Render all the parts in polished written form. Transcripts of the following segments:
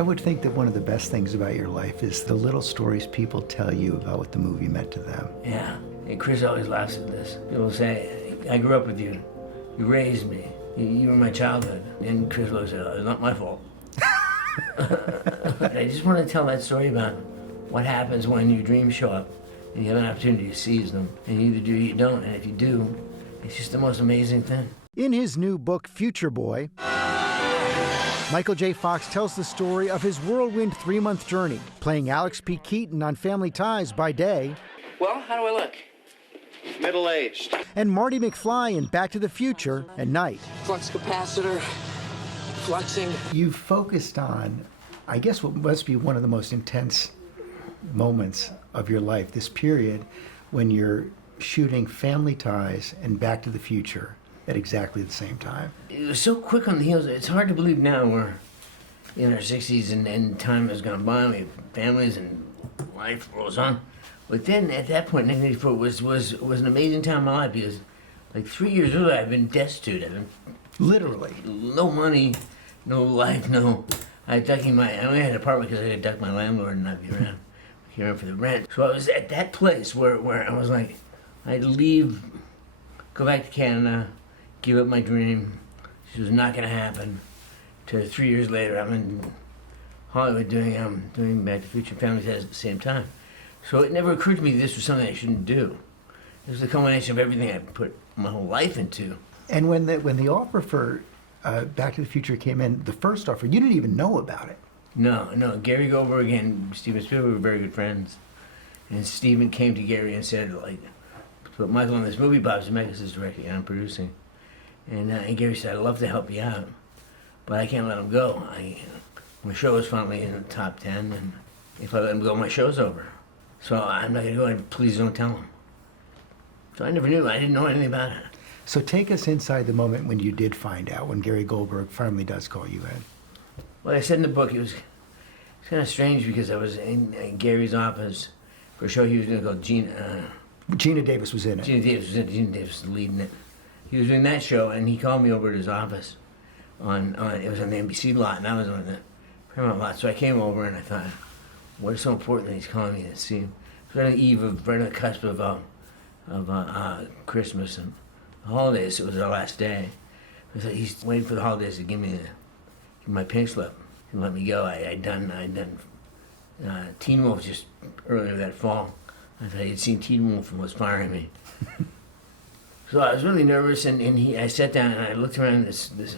I would think that one of the best things about your life is the little stories people tell you about what the movie meant to them. Yeah, and Chris always laughs at this. People say, I grew up with you. You raised me. You were my childhood. And Chris always said, oh, it's not my fault. I just want to tell that story about what happens when your dreams show up and you have an opportunity to seize them. And you either do or you don't. And if you do, it's just the most amazing thing. In his new book, Future Boy, Michael J. Fox tells the story of his whirlwind 3-month journey, playing Alex P. Keaton on Family Ties by day. Well, how do I look? Middle-aged. And Marty McFly in Back to the Future at night. Flux capacitor, fluxing. You've focused on, I guess, what must be one of the most intense moments of your life, this period when you're shooting Family Ties and Back to the Future at exactly the same time. It was so quick on the heels. It's hard to believe now we're in our 60s and time has gone by. We have families and life rolls on. But then at that point, 1984 was an amazing time in my life because like 3 years earlier, I've been destitute. I've been literally no money, no life, no. I only had an apartment because I could duck my landlord and not be around here for the rent. So I was at that place where I was like, I'd leave, go back to Canada, give up my dream. This was not going to happen. To 3 years later, I'm in Hollywood doing Back to the Future Family Ties at the same time. So it never occurred to me this was something I shouldn't do. It was the culmination of everything I put my whole life into. And when the offer for Back to the Future came in, the first offer, you didn't even know about it. No. Gary Goldberg and Steven Spielberg were very good friends. And Steven came to Gary and said, like, put Michael in this movie, Bob Zemeckis is directing and I'm producing. And Gary said, I'd love to help you out, but I can't let him go. My show is finally in the top 10, and if I let him go, my show's over. So I'm not going to go, and please don't tell him. So I never knew. I didn't know anything about it. So take us inside the moment when you did find out, when Gary Goldberg finally does call you in. Well, I said in the book, it's kind of strange because I was in Gary's office for a show he was doing called Gina Davis was in it. Gina Davis was leading it. He was doing that show, and he called me over to his office. It was on the NBC lot, and I was on the Paramount lot. So I came over, and I thought, what is so important that he's calling me to see him? It was on the eve of, right on the cusp of Christmas and the holidays. It was our last day. I thought he's waiting for the holidays to give me my pink slip and let me go. I'd done Teen Wolf just earlier that fall. I thought he'd seen Teen Wolf and was firing me. So I was really nervous, and I sat down and I looked around this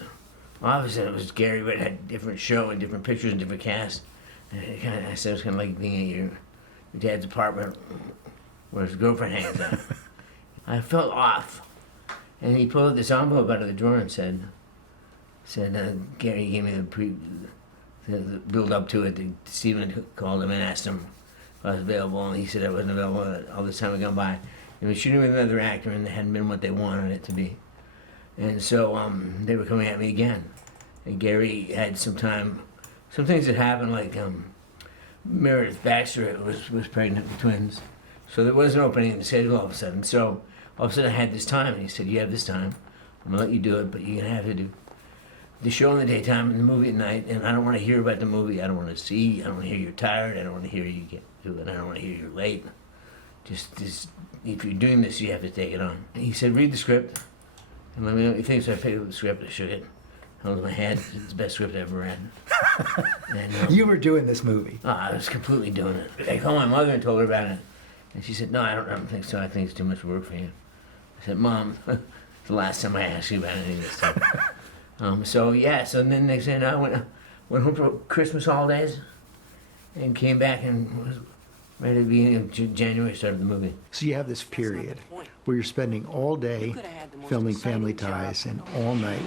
office, and it was Gary, but it had different show and different pictures and different casts. And I said it was kind of like being at your dad's apartment where his girlfriend hangs out. I felt off, and he pulled this envelope out of the drawer and said, Gary gave me the build up to it. Steven called him and asked him if I was available, and he said I wasn't available. All this time had gone by. They were shooting with another actor, and it hadn't been what they wanted it to be. And so they were coming at me again. And Gary had some time. Some things that happened, like Meredith Baxter was pregnant with twins. So there was an opening in the schedule all of a sudden. So all of a sudden I had this time, and he said, you have this time. I'm going to let you do it, but you're going to have to do the show in the daytime and the movie at night. And I don't want to hear about the movie. I don't want to see. I don't want to hear you're tired. I don't want to hear you get to it. I don't want to hear you're late. Just if you're doing this, you have to take it on. And he said, read the script and let me know what you think. So I picked up the script, I shook it, held it in my hand. It's the best script I ever read. And, you were doing this movie. Oh, I was completely doing it. I called my mother and told her about it. And she said, no, I don't think so. I think it's too much work for you. I said, Mom, it's the last time I asked you about any of this stuff. So then next day I went home for Christmas holidays and came back and was right at the beginning of January, started the movie. So you have this period where you're spending all day filming Family Ties and all night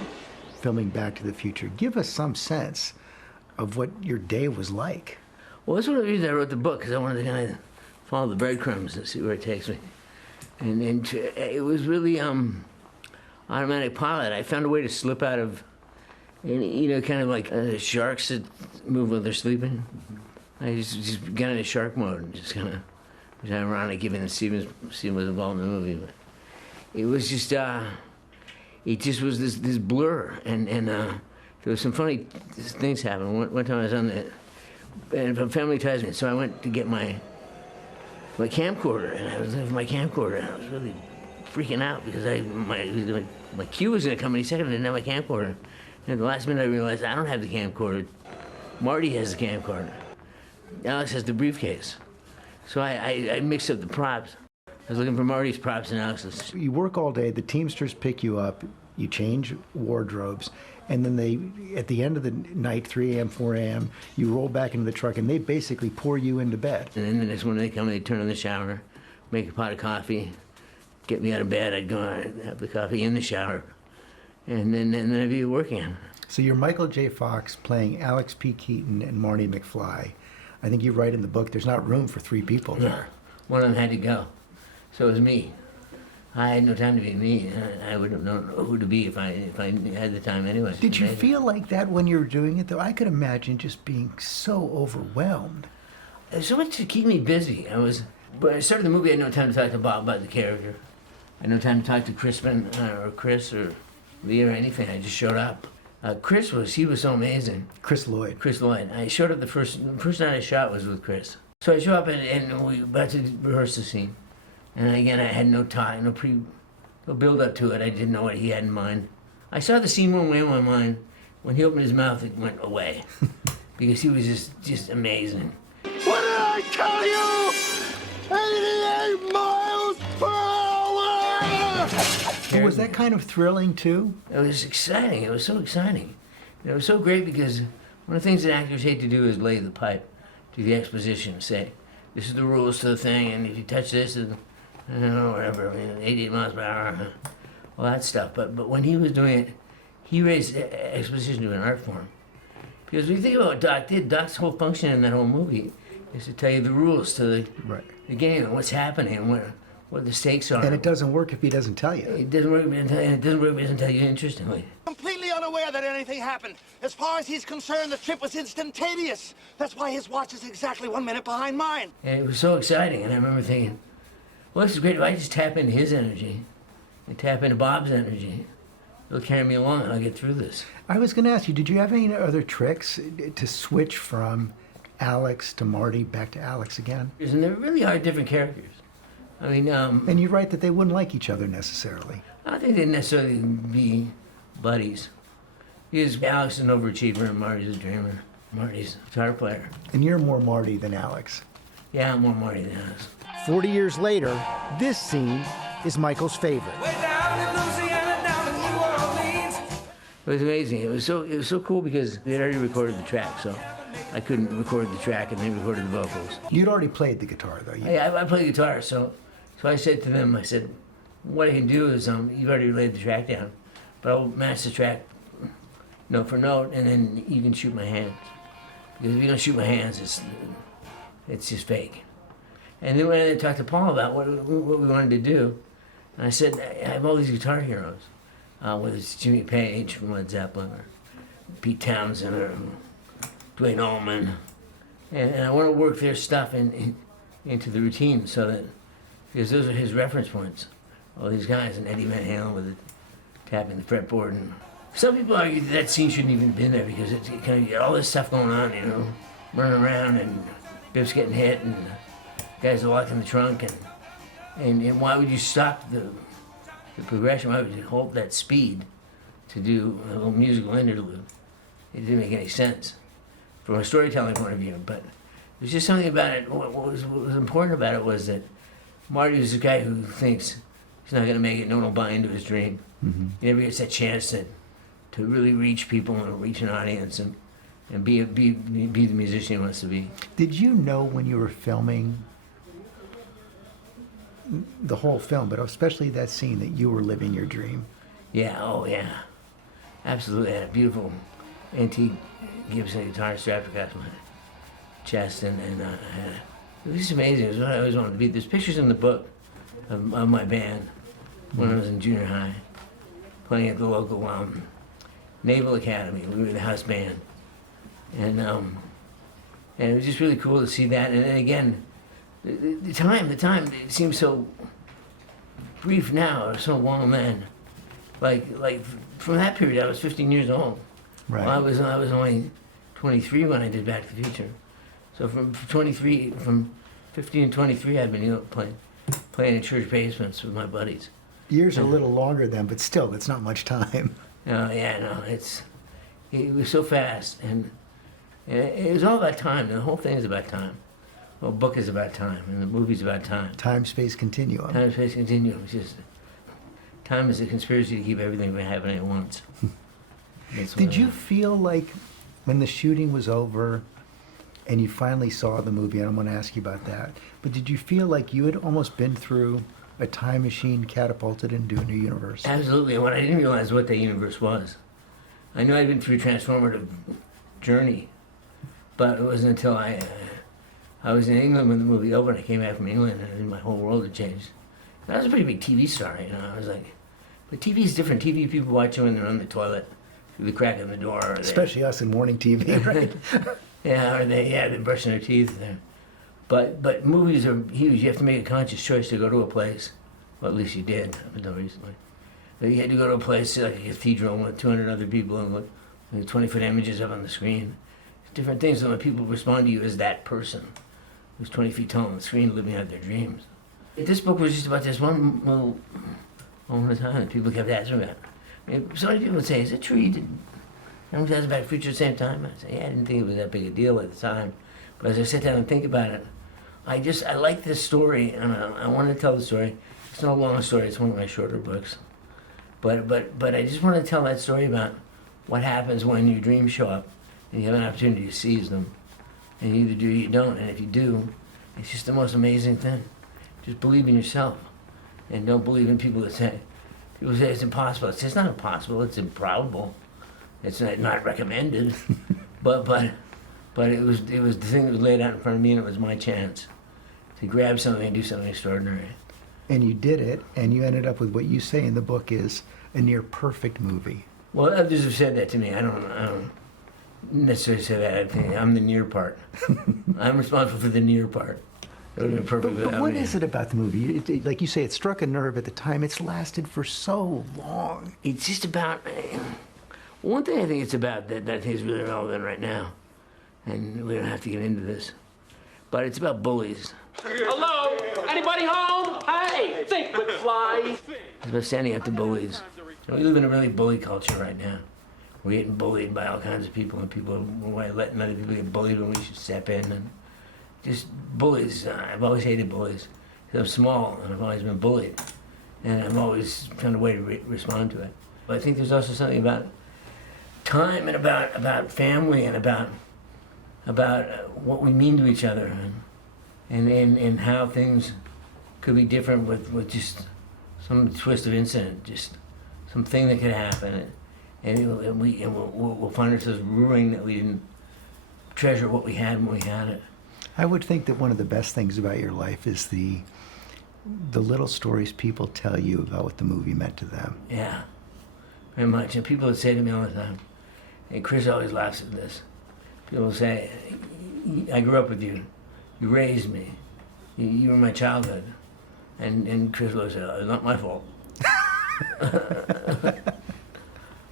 filming Back to the Future. Give us some sense of what your day was like. Well, that's one of the reasons I wrote the book, because I wanted to kind of follow the breadcrumbs and see where it takes me. And it was really automatic pilot. I found a way to slip out of, kind of like sharks that move while they're sleeping. I just got into shark mode and just kind of, it was ironic given that Steven was involved in the movie, but it was just, it just was this blur, and there was some funny things happening. One time I was on And family ties me. So I went to get my camcorder, and I was looking for my camcorder, and I was really freaking out because my cue was going to come any second. I didn't have my camcorder. And at the last minute, I realized I don't have the camcorder. Marty has the camcorder. Alex has the briefcase. So I mixed up the props. I was looking for Marty's props and Alex's. You work all day, the Teamsters pick you up, you change wardrobes, and then they, at the end of the night, 3 a.m., 4 a.m., you roll back into the truck and they basically pour you into bed. And then the next morning they come, they turn on the shower, make a pot of coffee, get me out of bed. I'd go and have the coffee in the shower, and then I'd be working. So you're Michael J. Fox playing Alex P. Keaton and Marty McFly. I think you write in the book there's not room for 3 people there. One of them had to go, so it was me. I had no time to be me. I wouldn't have known who to be if I had the time anyway. Did you feel like that when you were doing it, though? I could imagine just being so overwhelmed. There's so much to keep me busy. When I started the movie, I had no time to talk to Bob about the character. I had no time to talk to Crispin or Chris or Lee or anything. I just showed up. Chris was so amazing. Chris Lloyd. Chris Lloyd. I showed up the first night I shot was with Chris. So I show up and we about to rehearse the scene. And again, I had no time, no build up to it. I didn't know what he had in mind. I saw the scene one way in my mind. When he opened his mouth, it went away. Because he was just amazing. What did I tell you? 88 miles per hour! Was that kind of thrilling, too? It was exciting. It was so exciting. And it was so great because one of the things that actors hate to do is lay the pipe, do the exposition, say, this is the rules to the thing, and if you touch this, I don't know, whatever, 88 miles per hour, all that stuff. But when he was doing it, he raised exposition to an art form. Because when you think about what Doc did, Doc's whole function in that whole movie is to tell you the rules to the game and what's happening and what the stakes are. And it doesn't work if he doesn't tell you. It doesn't work if he doesn't tell you, and it doesn't work if he doesn't tell you interestingly. Completely unaware that anything happened. As far as he's concerned, the trip was instantaneous. That's why his watch is exactly 1 minute behind mine. And it was so exciting, and I remember thinking, well, this is great. If I just tap into his energy and tap into Bob's energy, it'll carry me along and I'll get through this. I was going to ask you, did you have any other tricks to switch from Alex to Marty back to Alex again? And they really are different characters. I mean, And you write that they wouldn't like each other necessarily. I don't think they'd necessarily be buddies. Because Alex is an overachiever and Marty's a dreamer. Marty's a guitar player. And you're more Marty than Alex. Yeah, I'm more Marty than Alex. 40 years later, this scene is Michael's favorite. Way down in Louisiana, down in New Orleans. It was amazing. It was so cool because they had already recorded the track, so I couldn't record the track and they recorded the vocals. You'd already played the guitar, though. I play guitar, so I said to them, I said, what I can do is, you've already laid the track down, but I'll match the track note for note, and then you can shoot my hands. Because if you don't shoot my hands, it's just fake. And then when I talked to Paul about what we wanted to do, I said, I have all these guitar heroes, whether it's Jimmy Page from Led Zeppelin, or Pete Townsend, or Duane Allman, and I want to work their stuff into the routine so that, because those are his reference points, all these guys, and Eddie Van Halen with it, tapping the fretboard. And some people argue that scene shouldn't even have been there because it kind of, you got all this stuff going on, running around, and Biff's getting hit, and guys are locked in the trunk, and why would you stop the progression? Why would you hold that speed to do a little musical interlude? It didn't make any sense from a storytelling point of view, but there's just something about it. What was important about it was that Marty was a guy who thinks he's not going to make it, no one will buy into his dream. Mm-hmm. He never gets that chance to really reach people and reach an audience and be the musician he wants to be. Did you know when you were filming the whole film, but especially that scene, that you were living your dream? Yeah, oh yeah. Absolutely. I had a beautiful antique Gibson guitar strapped across my chest, and it was just amazing. It was what I always wanted to be. There's pictures in the book of my band when I was in junior high, playing at the local Naval Academy. We were the house band. And it was just really cool to see that. And then again, the time, it seems so brief now, or so long then. Like from that period, I was 15 years old. Right. Well, I was only 23 when I did Back to the Future. So from 15 to 23, I've been playing in church basements with my buddies. Years are a little longer then, but still, that's not much time. No, yeah, no, it was so fast, and it was all about time. The whole thing is about time. Well, the book is about time, and the movie's about time. Time, space, continuum. Time, space, continuum. It's just time is a conspiracy to keep everything from happening at once. Did you feel like when the shooting was over and you finally saw the movie, I don't want to ask you about that, but did you feel like you had almost been through a time machine catapulted into a new universe? Absolutely. And what I didn't realize what that universe was. I knew I'd been through a transformative journey, but it wasn't until I was in England when the movie opened. I came back from England and my whole world had changed. And I was a pretty big TV star, you know. I was like, but TV's different. TV people watch you when they're on the toilet through the crack in the door. Or Especially us in morning TV, right? they're brushing their teeth there. But movies are huge. You have to make a conscious choice to go to a place. Well, at least you did up until recently. But you had to go to a place like a cathedral with 200 other people and with 20-foot images up on the screen. Different things, and when people respond to you as that person who's 20 feet tall on the screen living out their dreams. This book was just about this one little moment of time that people kept asking about. I mean, so many people would say, is it true you did Relevance and Back to the Future at the same time? I say, yeah, I didn't think it was that big a deal at the time. But as I sit down and think about it, I like this story, and I want to tell the story. It's not a long story, it's one of my shorter books. But I just want to tell that story about what happens when your dreams show up and you have an opportunity to seize them. And you either do or you don't, and if you do, it's just the most amazing thing. Just believe in yourself, and don't believe in people say it's impossible. It's not impossible, it's improbable. It's not recommended, but it was the thing that was laid out in front of me, and it was my chance to grab something and do something extraordinary. And you did it, and you ended up with what you say in the book is a near perfect movie. Well, others have said that to me. I don't necessarily say that. I think I'm the near part. I'm responsible for the near part. It would have been perfect But without what me. is it about the movie? Like you say, it struck a nerve at the time. It's lasted for so long. It's just about one thing. I think it's about that I think is really relevant right now, and we don't have to get into this, but it's about bullies. Hello? Anybody home? Hey, think McFly. It's about standing up to bullies. We live in a really bully culture right now. We're getting bullied by all kinds of people, and people are letting other people get bullied when we should step in. And just bullies. I've always hated bullies. 'Cause I'm small, and I've always been bullied. And I've always found a way to respond to it. But I think there's also something about time and about family and about what we mean to each other and how things could be different with just some twist of incident, just something that could happen. And we'll find ourselves ruining that we didn't treasure what we had when we had it. I would think that one of the best things about your life is the little stories people tell you about what the movie meant to them. Yeah, very much. And people would say to me all the time, and Chris always laughs at this, people will say, I grew up with you, you raised me, you were my childhood. And Chris will say, it's not my fault.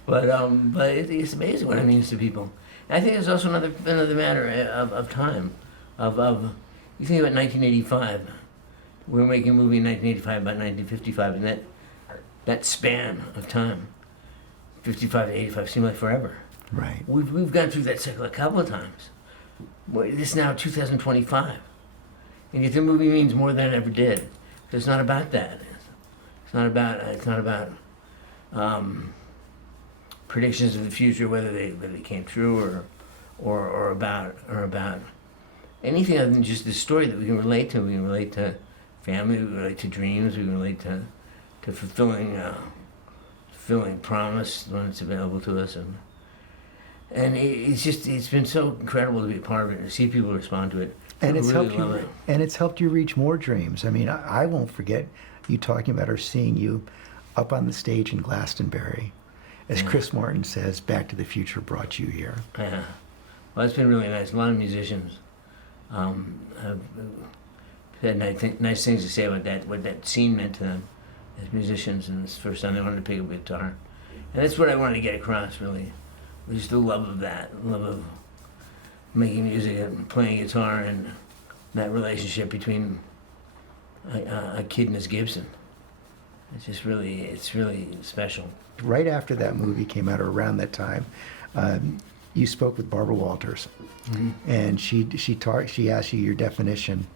But it's amazing what it means to people. And I think there's also another matter of time. You think about 1985. We were making a movie in 1985 about 1955, and that span of time, 55 to 85, seemed like forever. Right. We've gone through that cycle a couple of times. This is now 2025, and yet the movie means more than it ever did. It's not about that. It's not about predictions of the future, whether they came true or about anything other than just this story that we can relate to. We can relate to family. We can relate to dreams. We can relate to fulfilling promise when it's available to us. And it's been so incredible to be a part of it and to see people respond to it. And it's really helped you. love it. And it's helped you reach more dreams. I mean, I won't forget you talking about or seeing you up on the stage in Glastonbury, as Chris Martin says, "Back to the Future brought you here." Yeah. Well, it's been really nice. A lot of musicians have had nice things to say about that, what that scene meant to them as musicians, and it's the first time they wanted to pick up a guitar. And that's what I wanted to get across, really. Just the love of that, love of making music and playing guitar, and that relationship between a kid and his Gibson. It's really special. Right after that movie came out, or around that time, you spoke with Barbara Walters, and she asked you your definition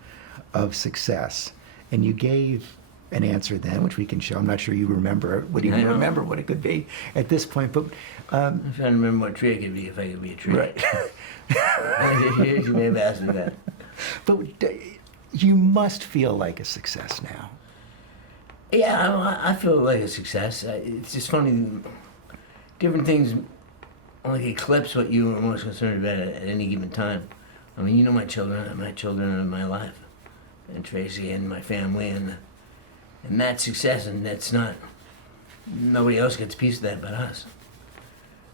of success, and you gave an answer then, which we can show. I'm not sure you remember, would even remember what it could be at this point, but I'm trying to remember what tree I could be if I could be a tree. right. You may have asked me that. But you must feel like a success now. Yeah, I feel like a success. It's just funny, different things like eclipse what you are most concerned about at any given time. I mean, you know my children are my life, and Tracy and my family, and that's success, and that's not, nobody else gets a piece of that but us.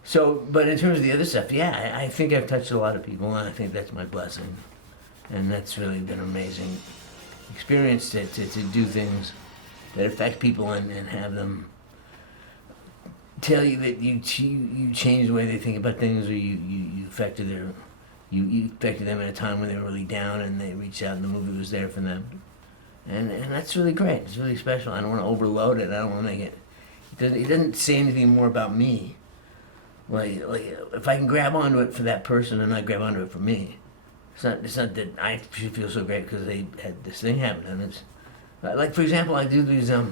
So, but in terms of the other stuff, yeah, I think I've touched a lot of people, and I think that's my blessing. And that's really been an amazing experience to do things that affect people and have them tell you that you changed the way they think about things, or you affected them at a time when they were really down, and they reached out and the movie was there for them. And that's really great. It's really special. I don't want to overload it. I don't want to make it. It doesn't say anything more about me. Like if I can grab onto it for that person and not grab onto it for me, it's not that I should feel so great because they had this thing happen. And it's like, for example, I do these I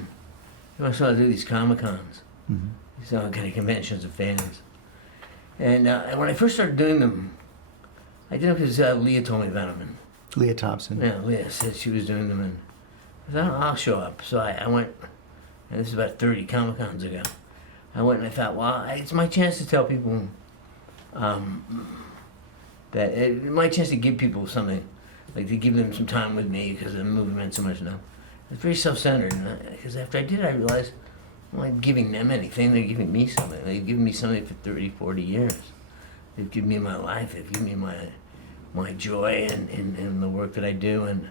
do these Comic-Cons, these kind of conventions of fans. And when I first started doing them, I did them because Leah told me about them. And Leah Thompson. yeah, Leah said she was doing them, and I thought, I'll show up. So I went, and this is about 30 Comic-Cons ago. I went and I thought, well, it's my chance to tell people that it's my chance to give people something, like to give them some time with me because the movie meant so much to them. It's very self-centered, because after I did it, I realized I'm not giving them anything, they're giving me something. They've given me something for 30, 40 years. They've given me my life, they've given me my joy and the work that I do, and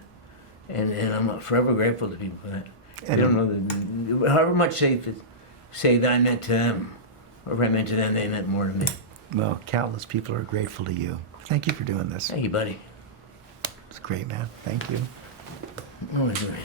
I'm forever grateful to people for that. I don't know that, however much they say that I meant to them, or if I meant to them, they meant more to me. Well, countless people are grateful to you. Thank you for doing this. Thank you, buddy. It's great, man. Thank you. Always great.